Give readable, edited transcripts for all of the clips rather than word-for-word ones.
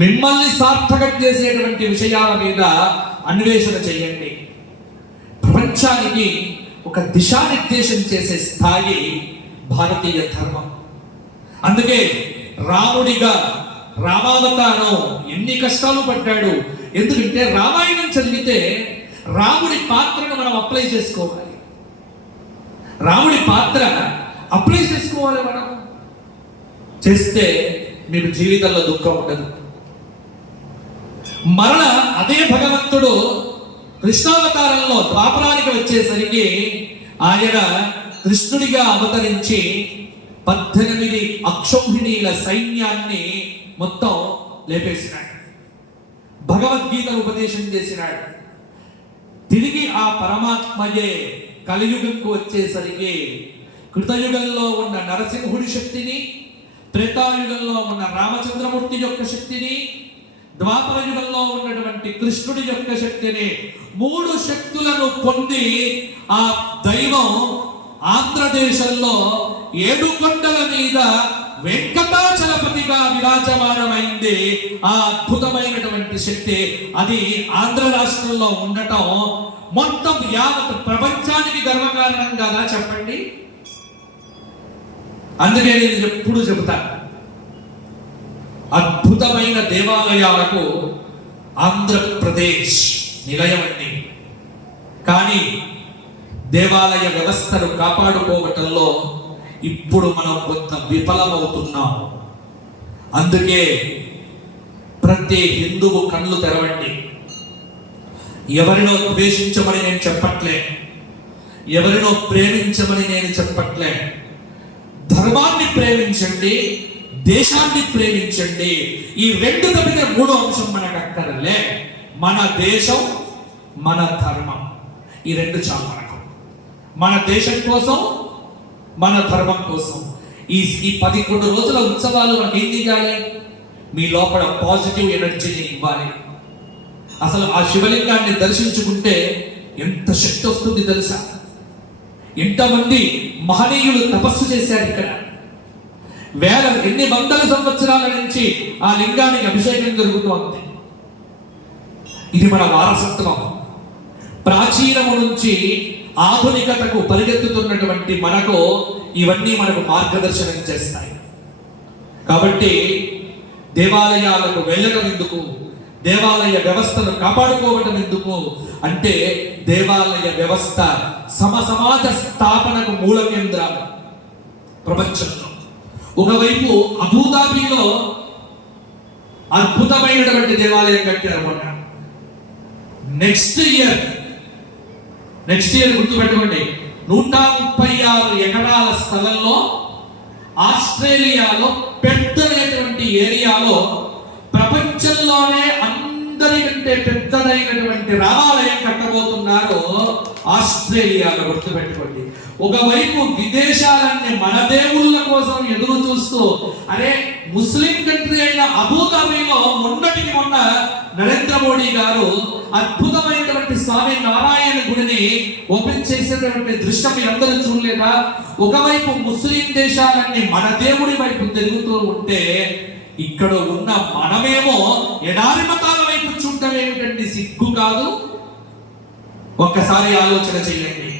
మిమ్మల్ని సార్థకం చేసేటువంటి విషయాల మీద అన్వేషణ చేయండి. ప్రపంచానికి ఒక దిశానిర్దేశం చేసే స్థాయి భారతీయ ధర్మం. అందుకే రాముడిగా రామావతారం ఎన్ని కష్టాలు పడ్డాడు. ఎందుకంటే రామాయణం చదివితే రాముడి పాత్రను మనం అప్లై చేసుకోవాలి. రాముడి పాత్ర అప్లై చేసుకోవాలి. మనం చేస్తే మీకు జీవితంలో దుఃఖం ఉండదు. మరణ అదే భగవంతుడు కృష్ణావతారంలో ద్వాపరానికి వచ్చేసరికి ఆయన కృష్ణుడిగా అవతరించి 18 అక్షౌహిణీల సైన్యాన్ని మొత్తం లేపేసినాడు. భగవద్గీతను ఉపదేశం చేసినాడు. తిరిగి ఆ పరమాత్మయే కలియుగంకు వచ్చేసరికి కృతయుగంలో ఉన్న నరసింహుడి శక్తిని, త్రేతాయుగంలో ఉన్న రామచంద్రమూర్తి యొక్క శక్తిని, ద్వాపర యుగంలో ఉన్నటువంటి కృష్ణుడి యొక్క శక్తిని, 3 శక్తులను పొంది ఆ దైవం ఆంధ్రదేశంలో 7 కొండల మీద వెంకటాచలపతిగా విరాజమానమైంది. ఆ అద్భుతమైనటువంటి శక్తి అది ఆంధ్ర రాష్ట్రంలో ఉండటం మొత్తం యావత్ ప్రపంచానికి గర్వకారణం కదా చెప్పండి. అందుకే నేను ఎప్పుడు చెబుతా, అద్భుతమైన దేవాలయాలకు ఆంధ్రప్రదేశ్ నిలయం అండి. కానీ దేవాలయ వ్యవస్థను కాపాడుకోవటంలో ఇప్పుడు మనం కొంత విఫలమవుతున్నాం. అందుకే ప్రతి హిందువు కళ్ళు తెరవండి. ఎవరినో ద్వేషించమని నేను చెప్పట్లే, ఎవరినో ప్రేమించమని నేను చెప్పట్లే. ధర్మాన్ని ప్రేమించండి, దేశాన్ని ప్రేమించండి. ఈ 2 తప్పితే 3వ అంశం మనకు అక్కర్లే. మన దేశం, మన ధర్మం, ఈ 2 చాలు మనకు. మన దేశం కోసం, మన ధర్మం కోసం ఈ 11 రోజుల ఉత్సవాలు మనకి ఏం చేయాలి? మీ లోపల పాజిటివ్ ఎనర్జీని ఇవ్వాలి. అసలు ఆ శివలింగాన్ని దర్శించుకుంటే ఎంత శక్తి వస్తుంది తెలుసా? ఎంతమంది మహనీయులు తపస్సు చేశారు ఇక్కడ. ఎన్ని వందల సంవత్సరాల నుంచి ఆ లింగానికి అభిషేకం జరుగుతోంది. ఇది మన వారసత్వం. ప్రాచీనము నుంచి ఆధునికతకు పరిగెత్తుతున్నటువంటి మనకు ఇవన్నీ మనకు మార్గదర్శనం చేస్తాయి. కాబట్టి దేవాలయాలకు వెళ్ళడం ఎందుకు, దేవాలయ వ్యవస్థను కాపాడుకోవటం ఎందుకు అంటే, దేవాలయ వ్యవస్థ సమాజ స్థాపనకు మూల కేంద్రాలు ప్రపంచంలో. ఒకవైపు అబుదాబిలో అద్భుతమైనటువంటి దేవాలయం కట్టారు మొన్న. నెక్స్ట్ ఇయర్ గుర్తుపెట్టుకోండి, 136 ఎకరాల స్థలంలో ఆస్ట్రేలియాలో పెద్దదైనటువంటి ఏరియాలో ప్రపంచంలోనే అందరికంటే పెద్దదైనటువంటి రామాలయం కట్టబోతున్నారు ఆస్ట్రేలియాలో. గుర్తుపెట్టుకోండి. ఒకవైపు విదేశాలన్నీ మన దేవుళ్ళ కోసం ఎదురు చూస్తూ, అరే ముస్లిం కంట్రీ అయిన అబుదాబిలో మొన్నటికి మొన్న నరేంద్ర మోడీ గారు అద్భుతమైనటువంటి స్వామి నారాయణ గుడిని ఓపెన్ చేసేటువంటి దృశ్యం మీ అందరూ చూడలేదా? ఒకవైపు ముస్లిం దేశాలన్నీ మన దేవుడి వైపు తిరుగుతూ ఉంటే, ఇక్కడ ఉన్న మనమేమో ఎడారి మతాల వైపు చూడటం ఏమిటండి? సిగ్గు కాదు? ఒక్కసారి ఆలోచన చేయండి.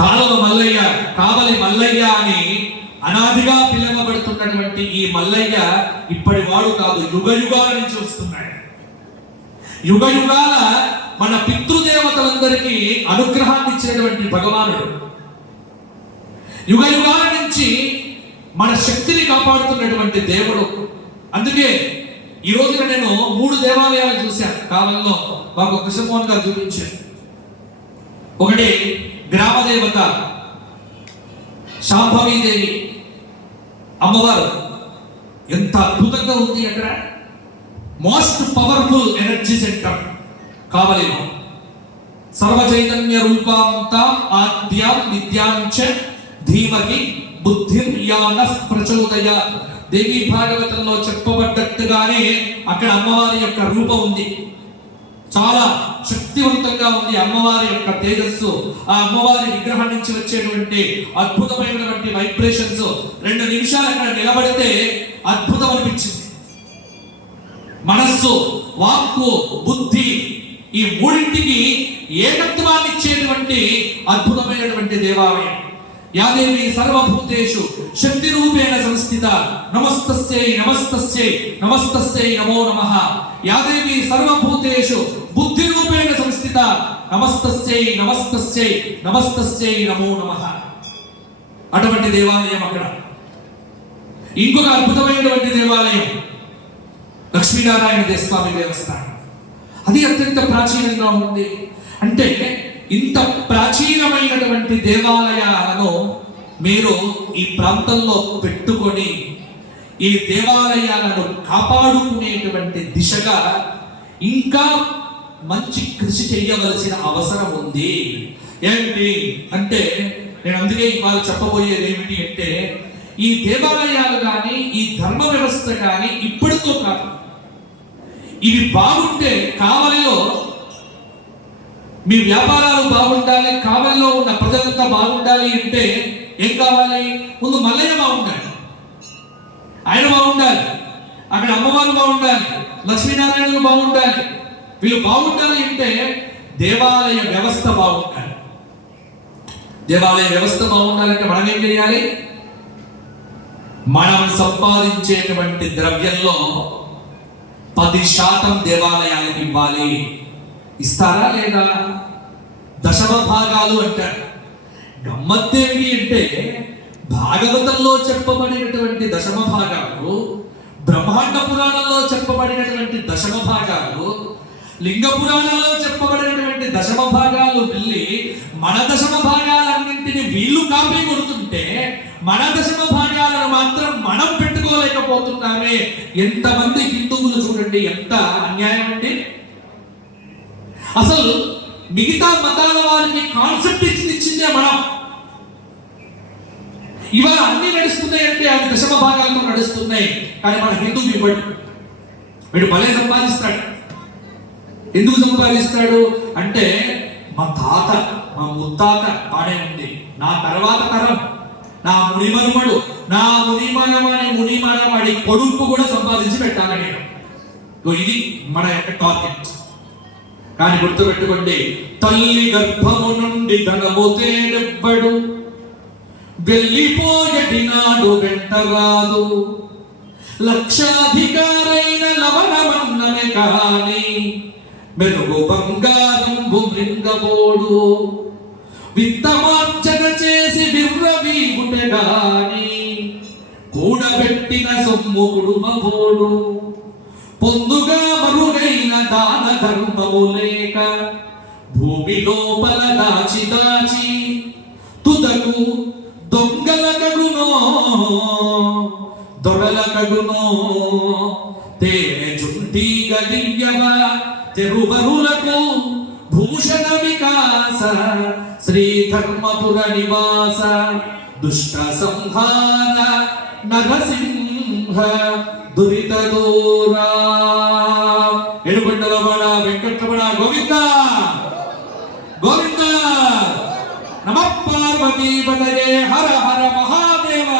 కావలి మల్లయ్య అని అనాదిగా పిలువబడుతున్నటువంటి ఈ మల్లయ్య ఇప్పటి వాడు కాదు, యుగాల నుంచి వస్తున్నాడు. యుగాల మన పితృదేవతలందరికీ అనుగ్రహాన్ని ఇచ్చినటువంటి భగవానుడు. యుగాల నుంచి మన శక్తిని కాపాడుతున్నటువంటి దేవుడు. అందుకే ఈ రోజున నేను 3 దేవాలయాలు చూశాను. కాలంలో మాకు కృష్ణమోహన్ గారు చూపించారు. ఒకటి గ్రామ దేవత శాంభవీదేవి అమ్మవారు, ఎంత అద్భుతంగా ఉంది అక్కడ. మోస్ట్ పవర్ఫుల్ ఎనర్జీ సెంటర్ కావలిలో. సర్వ చైతన్య రూపాంతం ఆద్యాం విద్యాంచ ధీమహి బుద్ధిం యానః ప్రచోదయాత్. దేవి భాగవతంలో చెప్పబడ్డట్టుగానే అక్కడ అమ్మవారి యొక్క రూపం ఉంది. చాలా శక్తివంతంగా ఉంది అమ్మవారి యొక్క తేజస్సు. ఆ అమ్మవారి విగ్రహం నుంచి వచ్చేటువంటి అద్భుతమైనటువంటి వైబ్రేషన్స్ 2 నిమిషాలు అక్కడ నిలబడితే అద్భుతం అనిపించింది. మనస్సు, వాక్కు, బుద్ధి, ఈ మూడింటికి ఏకత్వాన్ని ఇచ్చేటువంటి అద్భుతమైనటువంటి దేవాలయం. యాదేవి సర్వభూతేషు శక్తి రూపేణ సంస్థిత నమస్తస్యై నమస్తస్యై నమస్తస్యై నమో నమః. యాదేవి సర్వభూతేషు బుద్ధి రూపేణ సంస్థిత నమస్తస్యై నమస్తస్యై నమస్తస్యై నమో నమః. అటువంటి దేవాలయం అక్కడ. ఇంకొక అద్భుతమైనటువంటి దేవాలయం లక్ష్మీనారాయణ స్వామి దేవస్థానం. అది అత్యంత ప్రాచీనంగా ఉంది. అంటే ఇంత ప్రాచీనమైనటువంటి దేవాలయాలను మీరు ఈ ప్రాంతంలో పెట్టుకొని ఈ దేవాలయాలను కాపాడుకునేటువంటి దిశగా ఇంకా మంచి కృషి చేయవలసిన అవసరం ఉంది. ఏంటి అంటే, నేను అందుకే వాళ్ళు చెప్పబోయేది ఏమిటి అంటే, ఈ దేవాలయాలు కానీ ఈ ధర్మ వ్యవస్థ కానీ ఇప్పటితో కాదు, ఇవి బాగుంటే కావలిలో మీ వ్యాపారాలు బాగుండాలి, కావలిలో ఉన్న ప్రజలంతా బాగుండాలి అంటే ఏం కావాలి? ముందు మల్లయ్య బాగుండాలి, ఆయన బాగుండాలి, అక్కడ అమ్మవారు బాగుండాలి, లక్ష్మీనారాయణులు బాగుండాలి. వీళ్ళు బాగుండాలి అంటే దేవాలయ వ్యవస్థ బాగుండాలి. దేవాలయ వ్యవస్థ బాగుండాలంటే మనం ఏం చేయాలి? మనం సంపాదించేటువంటి ద్రవ్యంలో 10% దేవాలయాలకు ఇవ్వాలి. ఇస్తారా లేదా? దశమ భాగాలు అంటారు. గమ్మత్తేమిటి అంటే, భాగవతంలో చెప్పబడినటువంటి దశమ భాగాలు, బ్రహ్మాండ పురాణంలో చెప్పబడినటువంటి దశమ భాగాలు, లింగ పురాణంలో చెప్పబడినటువంటి దశమ భాగాలు వెళ్ళి మన దశమ భాగాలన్నింటినీ వీళ్ళు కాపీ కొడుతుంటే మన దశమ భాగాలను మాత్రం మనం పెట్టుకోలేకపోతున్నామే. ఎంతమంది హిందువులు చూడండి, ఎంత అన్యాయం అండి. అసలు మిగతా మతాల వారికి కాన్సెప్ట్ ఇచ్చిందే మనం. ఇవాళ అన్ని నడుస్తున్నాయి అంటే అవి దశమ భాగాలతో నడుస్తున్నాయి. కానీ మన హిందువులు ఇవ్వడు. వీడు భలే సంపాదిస్తాడు. ఎందుకు సంపాదిస్తాడు అంటే, మా తాత, మా ముత్తాత బానే ఉంది, నా తర్వాత తరం, నా మునిమనుమడు, నా మునిమనవాడి కొడుకు కూడా సంపాదించి పెట్టాలి నేను. ఇది మన యొక్క టార్గెట్. కానీ గుర్తుపెట్టుకోండి, తల్లి గర్భము నుండి ధనము తేడెవ్వడు, వెళ్ళిపోయటి నాడు వెంటరాదు, లక్షాధికారైన లవణమన్నమే కాని మెరుగు బంగారంబు మృంగబోడు, విత్తమార్చన చేసి విర్రవీగుటె గాని కూడబెట్టిన సొమ్ము కుడుమబోడు, పొందుగా మరుగైన దాన ధర్మము లేక భూమి లోపల దాచి దాచి తుదకు దొంగల కగునో దొరల కగునో, తేనె చుంటి గదియ్యవ తెరువరులకు భూషణ వికాస శ్రీ ధర్మపుర నివాస దుష్ట సంహార నరసింహ దురిత దూరా. ఏడుకొండలవాడ వెంకటరమణ గోవింద గోవింద. నమః పార్వతీ పతయే హర హర మహాదేవ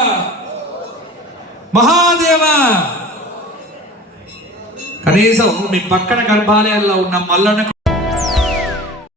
మహాదేవ. కనీసం మీ పక్కన గర్భాలయాల్లో ఉన్న మల్లన్న